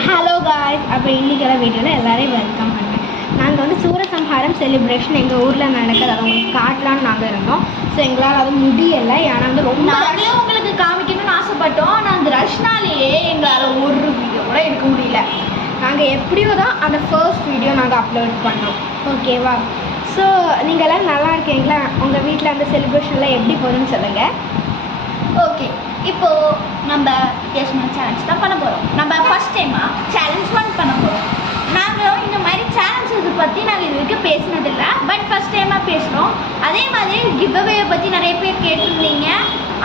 Hello guys, அப்போ இன்றைக்கெல்லாம் வீடியோவில் எல்லோரையும் வெல்கம் பண்ணுறேன். நாங்கள் வந்து சூரசம்ஹாரம் செலிப்ரேஷன் எங்கள் ஊரில் நடக்குது, அதை உங்களுக்கு காட்டலான்னு நாங்கள் இருந்தோம். ஸோ எங்களால் அது முடியலை, ஏன்னா வந்து ரொம்ப நாங்களே உங்களுக்கு காமிக்கணும்னு ஆசைப்பட்டோம். ஆனால் அந்த ரஷ்னாலேயே எங்களால் ஒரு வீடியோ கூட எடுக்க முடியல. நாங்கள் எப்படியோ தான் அந்த ஃபர்ஸ்ட் வீடியோ நாங்கள் அப்லோட் பண்ணோம். ஓகேவா? ஸோ நீங்கள் எல்லாம் நல்லா இருக்கீங்களா? உங்கள் வீட்டில் அந்த செலிப்ரேஷனில் எப்படி போகுதுன்னு சொல்லுங்கள். ஓகே, இப்போது நம்ம வித்தியாசமான சேலஞ்ச் தான் பண்ண போகிறோம். நம்ம ஃபஸ்ட் டைமாக சேலஞ்ச் 1 பண்ண போகிறோம். நாங்கள் இந்த மாதிரி சேலஞ்ச் இது பற்றி நாங்கள் இது வரைக்கும் பேசினதில்லை, பட் ஃபஸ்ட் டைமாக பேசுகிறோம். அதே மாதிரி கிவ் அவேயை பற்றி நிறைய பேர் கேட்டிருந்தீங்க,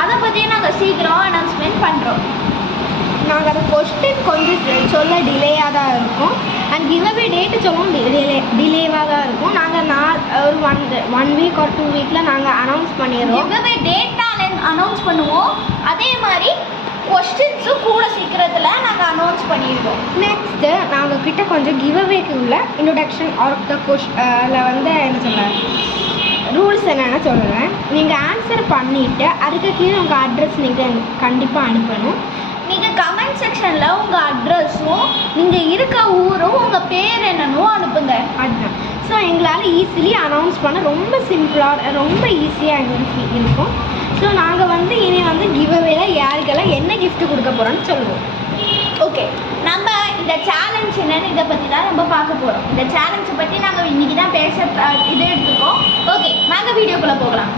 அதை பற்றியும் நாங்கள் சீக்கிரம் அனௌன்ஸ்மெண்ட் பண்ணுறோம். நாங்கள் அந்த கொஸ்டின் கொஞ்சம் சொல்ல டிலேயாக தான் இருக்கும், அண்ட் கிவ் அவே டேட்டு சொல்லவும் டிலேவாக தான் இருக்கும். நாங்கள் ஒரு ஒன் வீக் ஆர் 2 வீக்கில் நாங்கள் அனௌன்ஸ் பண்ணிடுறோம். கிவ் அவே டேட் அனௌன்ஸ் பண்ணுவோம். அதே மாதிரி கொஸ்டின்ஸும் கூட சீக்கிரத்தில் நாங்கள் அனௌன்ஸ் பண்ணிடுவோம். நெக்ஸ்ட்டு நாங்கள் கிட்ட கொஞ்சம் கிவ் அவேக்கு உள்ள இன்ட்ரொடக்ஷன் ஆஃப் த அதில் வந்து என்ன சொல்கிறேன், ரூல்ஸ் என்னென்ன சொல்கிறேன். நீங்கள் ஆன்சர் பண்ணிவிட்டு அதுக்கு கீழே உங்கள் அட்ரஸ் நீங்கள் கண்டிப்பாக அனுப்பணும். நீங்கள் கமெண்ட் செக்ஷனில் உங்கள் அட்ரஸும் நீங்கள் இருக்க ஊரும் உங்கள் பேர் என்னன்னு அனுப்புங்க. அதுதான். ஸோ எங்களால் ஈஸிலி அனௌன்ஸ் பண்ண ரொம்ப சிம்பிளாக ரொம்ப ஈஸியாக எங்களுக்கு இருக்கும். ஸோ நாங்கள் வந்து இனி வந்து கிவ் அவேல யாருக்கெல்லாம் என்ன கிஃப்ட் கொடுக்க போகிறோன்னு சொல்லுவோம். ஓகே, நம்ம இந்த சேலஞ்ச் என்னன்னு இதை பற்றி தான் நம்ம பார்க்க போகிறோம். இந்த சேலஞ்சை பற்றி நாங்கள் இன்றைக்கி தான் பேச இது எடுத்துருக்கோம். ஓகே, நாங்கள் வீடியோக்குள்ளே போகலாம்.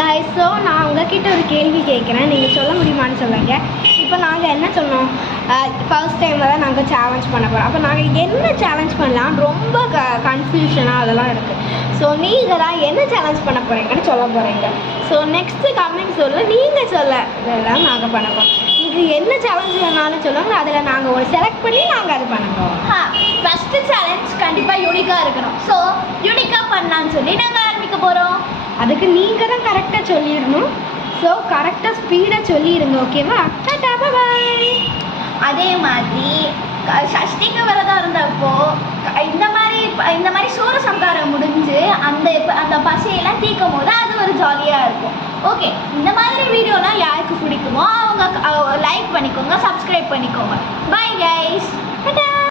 காய்ஸ், ஸோ நான் உங்ககிட்ட ஒரு கேள்வி கேட்குறேன், நீங்கள் சொல்ல முடியுமான்னு சொல்லுங்கள். இப்போ நாங்கள் என்ன சொன்னோம், ஃபர்ஸ்ட் டைமில் தான் நாங்கள் சேலஞ்ச் பண்ண போகிறோம். அப்போ நாங்கள் என்ன சேலஞ்ச் பண்ணலாம், ரொம்ப கன்ஃபியூஷனாக அதெல்லாம் இருக்குது. ஸோ நீங்கள் தான் என்ன சேலஞ்ச் பண்ண போகிறீங்கன்னு சொல்ல போகிறீங்க. ஸோ நெக்ஸ்ட்டு கமெண்ட் சொல்ல நீங்கள் சொல்ல இதெல்லாம் நாங்கள் பண்ண போகிறோம். நீங்கள் என்ன சேலஞ்ச் வேணாலும் சொல்லுவாங்க, அதில் நாங்கள் ஒரு செலக்ட் பண்ணி நாங்கள் அது பண்ண போகிறோம். ஃபஸ்ட்டு சேலஞ்ச் கண்டிப்பாக யூனிக்காக இருக்கணும். ஸோ யூனிக்காக பண்ணலான்னு சொல்லி நாங்கள் ஆரம்பிக்க போகிறோம். அதுக்கு நீங்கள் தான் கரெக்டாக சொல்லிடணும். ஸோ கரெக்டாக ஸ்பீடாக சொல்லிடுங்க. ஓகேவா? டாடா, பாய். அதே மாதிரி சஷ்டிக்கு விரதம் இருந்தப்போ இந்த மாதிரி சூரசம்ஹாரம் முடிஞ்சு அந்த பசையெல்லாம் தீர்க்கும் போது அது ஒரு ஜாலியாக இருக்கும். ஓகே, இந்த மாதிரி வீடியோலாம் யாருக்கு பிடிக்குமோ அவங்க லைக் பண்ணிக்கோங்க, சப்ஸ்கிரைப் பண்ணிக்கோங்க. Bye guys. டாடா.